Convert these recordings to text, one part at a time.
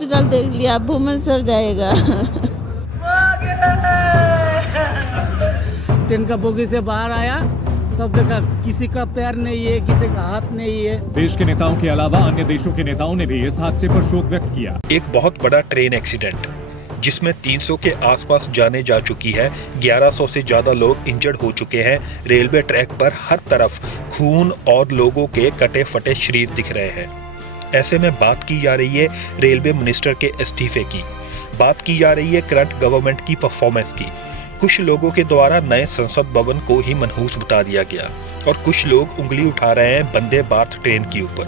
Hospital देख लिया, अब भुवनेश्वर जाएगा। ट्रेन का बोगी से बाहर आया तब देखा किसी का पैर नहीं है, किसी का हाथ नहीं है। देश के नेताओं के अलावा अन्य देशों के नेताओं ने भी इस हादसे पर शोक व्यक्त किया। एक बहुत बड़ा ट्रेन एक्सीडेंट जिसमें 300 के आसपास जाने जा चुकी है, 1100 से ज्यादा लोग इंजर्ड हो चुके हैं। रेलवे ट्रैक पर हर तरफ खून और लोगों के कटे फटे शरीर दिख रहे हैं। ऐसे में बात की जा रही है रेलवे मिनिस्टर के इस्तीफे की, बात की जा रही है करंट गवर्नमेंट की परफॉर्मेंस की। कुछ लोगों के द्वारा नए संसद भवन को ही मनहूस बता दिया गया और कुछ लोग उंगली उठा रहे हैं वंदे भारत ट्रेन के ऊपर।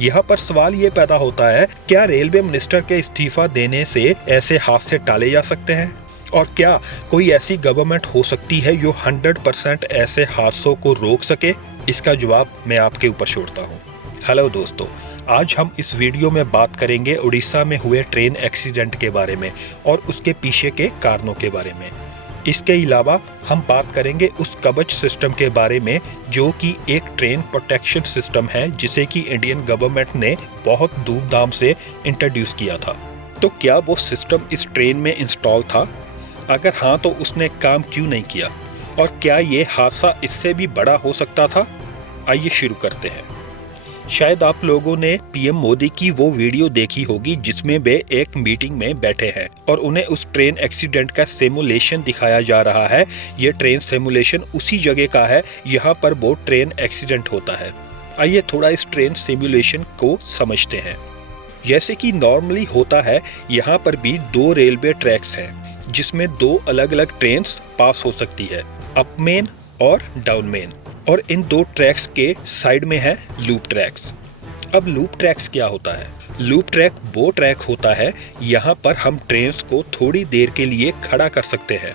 यहाँ पर सवाल ये पैदा होता है, क्या रेलवे मिनिस्टर के इस्तीफा देने से ऐसे हादसे टाले जा सकते हैं? और क्या कोई ऐसी गवर्नमेंट हो सकती है जो 100% ऐसे हादसों को रोक सके? इसका जवाब मैं आपके ऊपर छोड़ता हूँ। हेलो दोस्तों, आज हम इस वीडियो में बात करेंगे उड़ीसा में हुए ट्रेन एक्सीडेंट के बारे में और उसके पीछे के कारणों के बारे में। इसके अलावा हम बात करेंगे उस कवच सिस्टम के बारे में जो कि एक ट्रेन प्रोटेक्शन सिस्टम है जिसे कि इंडियन गवर्नमेंट ने बहुत धूमधाम से इंट्रोड्यूस किया था। तो क्या वो सिस्टम इस ट्रेन में इंस्टॉल था? अगर हाँ तो उसने काम क्यों नहीं किया? और क्या ये हादसा इससे भी बड़ा हो सकता था? आइए शुरू करते हैं। शायद आप लोगों ने पीएम मोदी की वो वीडियो देखी होगी जिसमें वे एक मीटिंग में बैठे हैं और उन्हें उस ट्रेन एक्सीडेंट का सिमुलेशन दिखाया जा रहा है। ये ट्रेन सिमुलेशन उसी जगह का है यहाँ पर वो ट्रेन एक्सीडेंट होता है। आइए थोड़ा इस ट्रेन सिमुलेशन को समझते हैं। जैसे कि नॉर्मली होता है, यहाँ पर भी 2 रेलवे ट्रैक्स हैं जिसमें 2 अलग अलग ट्रेन पास हो सकती है, अप मेन और डाउन मेन। और इन 2 ट्रैक्स के साइड में है लूप ट्रैक्स। अब लूप ट्रैक्स क्या होता है? लूप ट्रैक वो ट्रैक होता है यहाँ पर हम ट्रेन्स को थोड़ी देर के लिए खड़ा कर सकते हैं।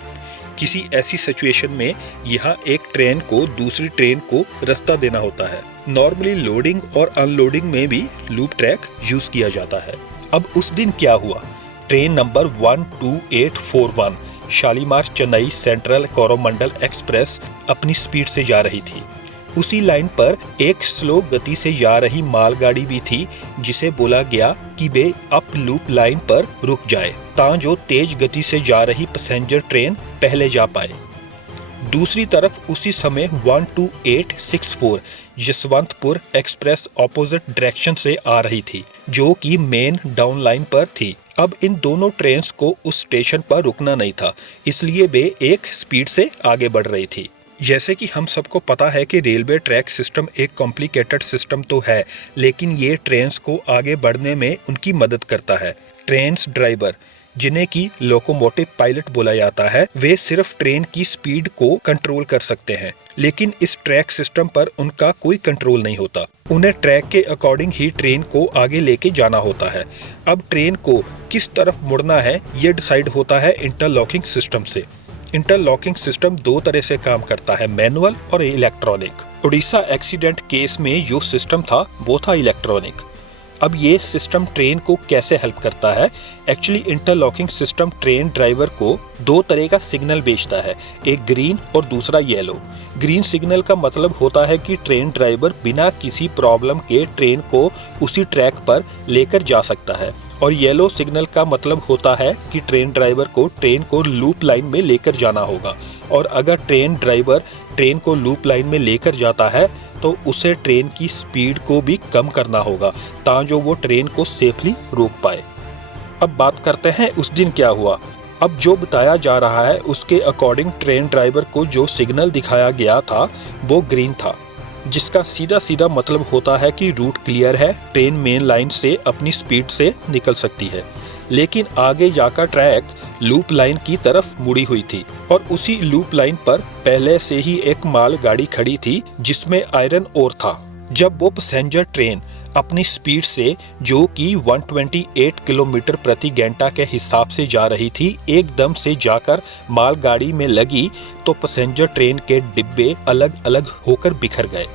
किसी ऐसी सिचुएशन में यहाँ एक ट्रेन को दूसरी ट्रेन को रास्ता देना होता है। नॉर्मली लोडिंग और अनलोडिंग में भी लूप ट्रैक यूज किया जाता है। अब उस दिन क्या हुआ? Train number 12841 Shalimar Chennai central Coromandel express अपनी स्पीड से जा रही थी। उसी लाइन पर एक स्लो गति से जा रही मालगाड़ी भी थी जिसे बोला गया कि वे अप लूप लाइन पर रुक जाए ताकि तेज गति से जा रही पैसेंजर ट्रेन पहले जा पाए। दूसरी तरफ उसी समय 12864 यशवंतपुर एक्सप्रेस ऑपोजिट डायरेक्शन से आ रही थी जो कि मेन डाउन लाइन पर थी। अब इन दोनों ट्रेन्स को उस स्टेशन पर रुकना नहीं था, इसलिए वे एक स्पीड से आगे बढ़ रही थी। जैसे कि हम सबको पता है कि रेलवे ट्रैक सिस्टम एक कॉम्प्लिकेटेड सिस्टम तो है, लेकिन ये ट्रेन्स को आगे बढ़ने में उनकी मदद करता है। ट्रेन्स ड्राइवर जिन्हें की लोकोमोटिव पायलट बोला जाता है, वे सिर्फ ट्रेन की स्पीड को कंट्रोल कर सकते हैं, लेकिन इस ट्रैक सिस्टम पर उनका कोई कंट्रोल नहीं होता। उन्हें ट्रैक के अकॉर्डिंग ही ट्रेन को आगे लेके जाना होता है। अब ट्रेन को किस तरफ मुड़ना है ये डिसाइड होता है इंटरलॉकिंग सिस्टम से। इंटरलॉकिंग सिस्टम 2 तरह से काम करता है, मैनुअल और इलेक्ट्रॉनिक। उड़ीसा एक्सीडेंट केस में जो सिस्टम था वो था इलेक्ट्रॉनिक। अब ये सिस्टम ट्रेन को कैसे हेल्प करता है? Actually interlocking system train driver को 2 तरह का सिग्नल भेजता है, एक ग्रीन और दूसरा येलो। ग्रीन सिग्नल का मतलब होता है कि ट्रेन ड्राइवर बिना किसी प्रॉब्लम के ट्रेन को उसी ट्रैक पर लेकर जा सकता है, और येलो सिग्नल का मतलब होता है कि ट्रेन ड्राइवर को ट्रेन को लूप लाइन में लेकर जाना होगा। और अगर ट्रेन ड्राइवर ट्रेन को लूप लाइन में लेकर जाता है तो उसे ट्रेन की स्पीड को भी कम करना होगा ताकि वो ट्रेन को सेफली रोक पाए। अब बात करते हैं उस दिन क्या हुआ। अब जो बताया जा रहा है उसके अकॉर्डिंग ट्रेन ड्राइवर को जो सिग्नल दिखाया गया था वो ग्रीन था, जिसका सीधा सीधा मतलब होता है कि रूट क्लियर है, ट्रेन मेन लाइन से अपनी स्पीड से निकल सकती है। लेकिन आगे जाकर ट्रैक लूप लाइन की तरफ मुड़ी हुई थी और उसी लूप लाइन पर पहले से ही एक माल गाड़ी खड़ी थी जिसमें आयरन ओर था। जब वो पैसेंजर ट्रेन अपनी स्पीड से जो कि 128 किलोमीटर प्रति घंटा के हिसाब से जा रही थी एकदम से जाकर माल गाड़ी में लगी तो पैसेंजर ट्रेन के डिब्बे अलग अलग होकर बिखर गए।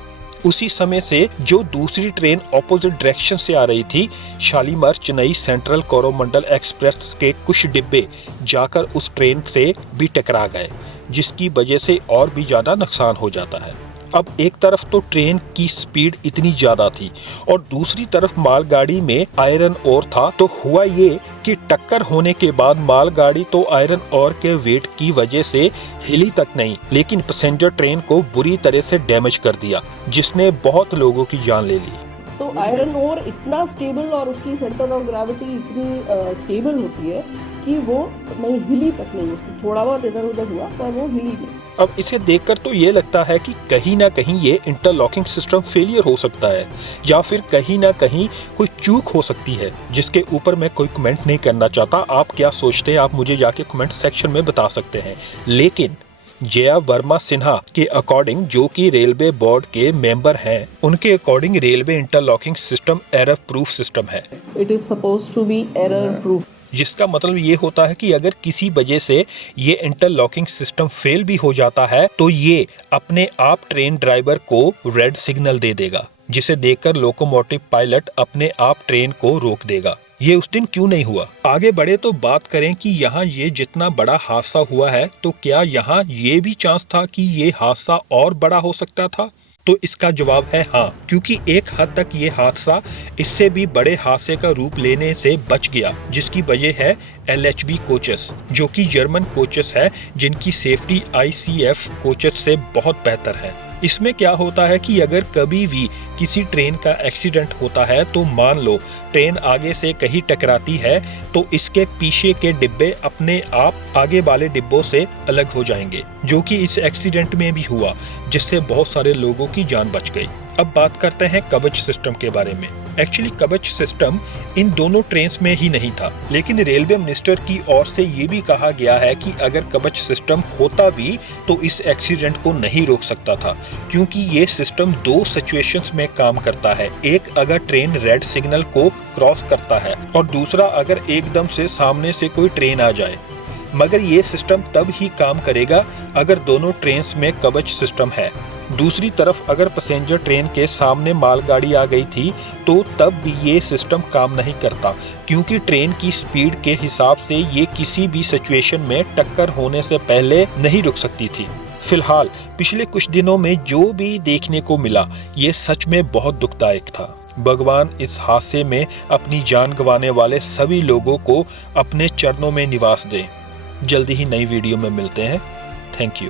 उसी समय से जो दूसरी ट्रेन ऑपोजिट डायरेक्शन से आ रही थी, शालीमार चेन्नई सेंट्रल कोरोमंडल एक्सप्रेस के कुछ डिब्बे जाकर उस ट्रेन से भी टकरा गए, जिसकी वजह से और भी ज़्यादा नुकसान हो जाता है। अब एक तरफ तो ट्रेन की स्पीड इतनी ज्यादा थी और दूसरी तरफ मालगाड़ी में आयरन ओर था, तो हुआ ये कि टक्कर होने के बाद मालगाड़ी तो आयरन ओर के वेट की वजह से हिली तक नहीं, लेकिन पैसेंजर ट्रेन को बुरी तरह से डैमेज कर दिया, जिसने बहुत लोगों की जान ले ली। तो आयरन ओर इतना स्टेबल और उसकी सेंटर ऑफ ग्रेविटी इतनी स्टेबल होती है कि वो नहीं हिली तक नहीं, उसको थोड़ा बहुत इधर उधर हुआ पर वो हिली नहीं। अब इसे देखकर तो ये लगता है कि कहीं ना कहीं ये इंटरलॉकिंग सिस्टम फेलियर हो सकता है या फिर कहीं ना कहीं कोई चूक हो सकती है, जिसके ऊपर मैं कोई कमेंट नहीं करना चाहता। आप क्या सोचते हैं आप मुझे जाके कमेंट सेक्शन में बता सकते हैं। लेकिन जया वर्मा सिन्हा के अकॉर्डिंग, जो कि रेलवे बोर्ड के मेंबर हैं, उनके according railway interlocking system error proof system है। It is supposed to be error proof, जिसका मतलब ये होता है कि अगर किसी वजह से ये इंटरलॉकिंग सिस्टम फेल भी हो जाता है तो ये अपने आप ट्रेन ड्राइवर को रेड सिग्नल दे देगा, जिसे देखकर लोकोमोटिव पायलट अपने आप ट्रेन को रोक देगा। ये उस दिन क्यों नहीं हुआ? आगे बढ़े तो बात करें कि यहाँ ये जितना बड़ा हादसा हुआ है, तो क्या यहाँ ये भी चांस था कि ये हादसा और बड़ा हो सकता था? तो इसका जवाब है हाँ, क्योंकि एक हद तक ये हादसा इससे भी बड़े हादसे का रूप लेने से बच गया, जिसकी वजह है LHB कोचेस, जो कि जर्मन कोचेस है, जिनकी सेफ्टी ICF कोचेस से बहुत बेहतर है। इसमें क्या होता है कि अगर कभी भी किसी ट्रेन का एक्सीडेंट होता है, तो मान लो ट्रेन आगे से कहीं टकराती है, तो इसके पीछे के डिब्बे अपने आप आगे वाले डिब्बों से अलग हो जाएंगे, जो कि इस एक्सीडेंट में भी हुआ, जिससे बहुत सारे लोगों की जान बच गई। अब बात करते हैं कवच सिस्टम के बारे में। एक्चुअली कवच सिस्टम इन दोनों ट्रेन्स में ही नहीं था, लेकिन रेलवे मिनिस्टर की ओर से ये भी कहा गया है कि अगर कवच सिस्टम होता भी तो इस एक्सीडेंट को नहीं रोक सकता था, क्योंकि ये सिस्टम दो सिचुएशंस में काम करता है। एक, अगर ट्रेन रेड सिग्नल को क्रॉस करता है, और दूसरा, अगर एकदम से सामने से कोई ट्रेन आ जाए। मगर ये सिस्टम तब ही काम करेगा अगर दोनों ट्रेन्स में कवच सिस्टम है। दूसरी तरफ अगर पैसेंजर ट्रेन के सामने मालगाड़ी आ गई थी, तो तब भी ये सिस्टम काम नहीं करता, क्योंकि ट्रेन की स्पीड के हिसाब से ये किसी भी सिचुएशन में टक्कर होने से पहले नहीं रुक सकती थी। फिलहाल पिछले कुछ दिनों में जो भी देखने को मिला, ये सच में बहुत दुखदायक था। भगवान इस हादसे में अपनी जान गंवाने वाले सभी लोगों को अपने चरणों में निवास दे। जल्दी ही नई वीडियो में मिलते हैं। Thank you.